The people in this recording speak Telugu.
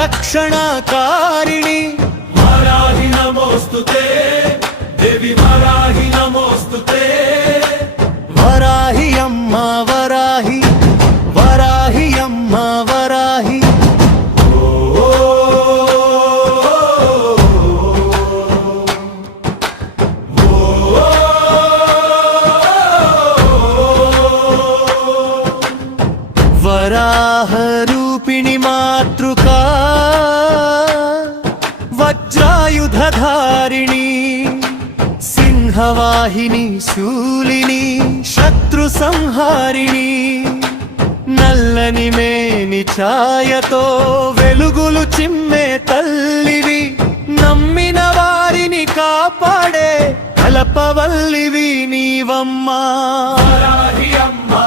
रक्षणाकारिणी वाराहि नमोस्तुते देवी वाराहि नमोस्तुते वराहि अम्मा वराहि वराहि अम्मा वराहि वराह रूपिणी मातृका वज्रायुधधारिणी सिंहवाहिनी शूलिनी शत्रु संहारिणी నల్లని మేని ఛాయతో వెలుగులు చిమ్మే తల్లివి నమ్మిన వారిని కాపాడే కల్పవల్లివి నీవమ్మా वाराहि अम्मा